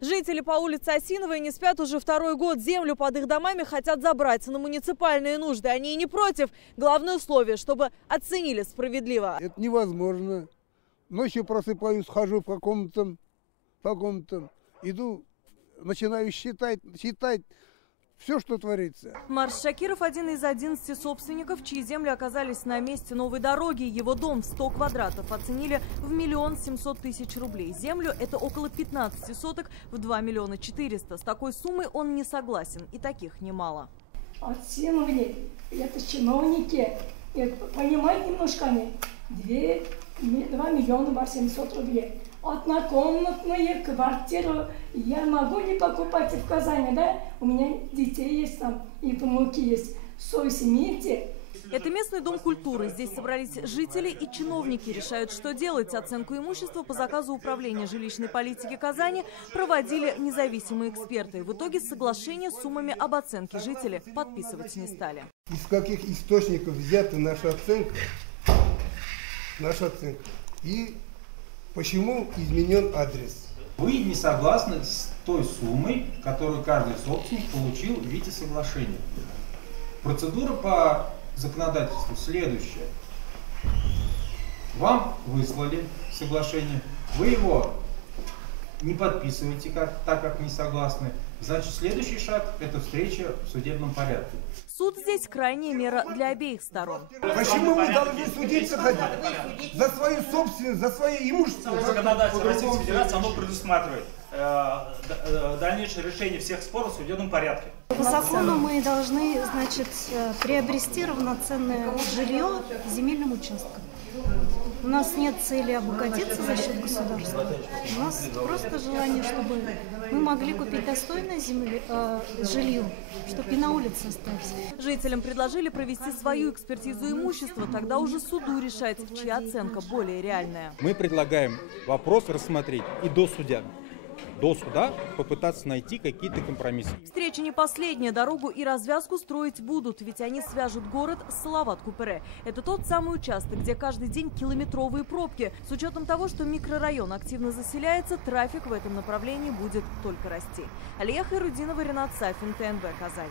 Жители по улице Осиновой не спят уже второй год. Землю под их домами хотят забрать на муниципальные нужды. Они и не против. Главное условие, чтобы оценили справедливо. Это невозможно. Ночью просыпаюсь, хожу по комнатам, иду, начинаю считать все, что творится. Марс Шакиров – один из 11 собственников, чьи земли оказались на месте новой дороги. Его дом в 100 квадратов оценили в 1 700 000 рублей. Землю – это около 15 соток в 2 400 000. С такой суммой он не согласен, и таких немало. Оценивали, это чиновники, понимают немножко они, 2 800 000 рублей. Однокомнатные квартиры я могу не покупать в Казани, да? У меня детей есть там, и внуки есть. Совесть имейте. Это местный дом культуры. Здесь собрались жители и чиновники. Решают, что делать. Оценку имущества по заказу Управления жилищной политики Казани проводили независимые эксперты. В итоге соглашение с суммами об оценке жители подписывать не стали. Из каких источников взята наша оценка? И почему изменен адрес? Вы не согласны с той суммой, которую каждый собственник получил в виде соглашения. Процедура по законодательству следующая. Вам выслали соглашение, вы его не подписываете, так как не согласны. Значит, следующий шаг – это встреча в судебном порядке. Суд здесь крайняя мера для обеих сторон. Почему мы должны судиться ходить? За свою собственность, за свое имущество? Законодательство Российской Федерации оно предусматривает дальнейшее решение всех споров в судебном порядке. По закону мы должны, значит, приобрести равноценное жилье земельным участком. У нас нет цели обогатиться за счет государства. У нас просто желание, чтобы мы могли купить достойное жилье, чтобы и на улице остаться. Жителям предложили провести свою экспертизу имущества. Тогда уже суду решать, чья оценка более реальная. Мы предлагаем вопрос рассмотреть и до суда попытаться найти какие-то компромиссы. Встреча не последняя. Дорогу и развязку строить будут, ведь они свяжут город с Салават-Купере. Это тот самый участок, где каждый день километровые пробки. С учетом того, что микрорайон активно заселяется, трафик в этом направлении будет только расти. Алия Хайрудинова, Ренат Сафин, ТНВ, Казань.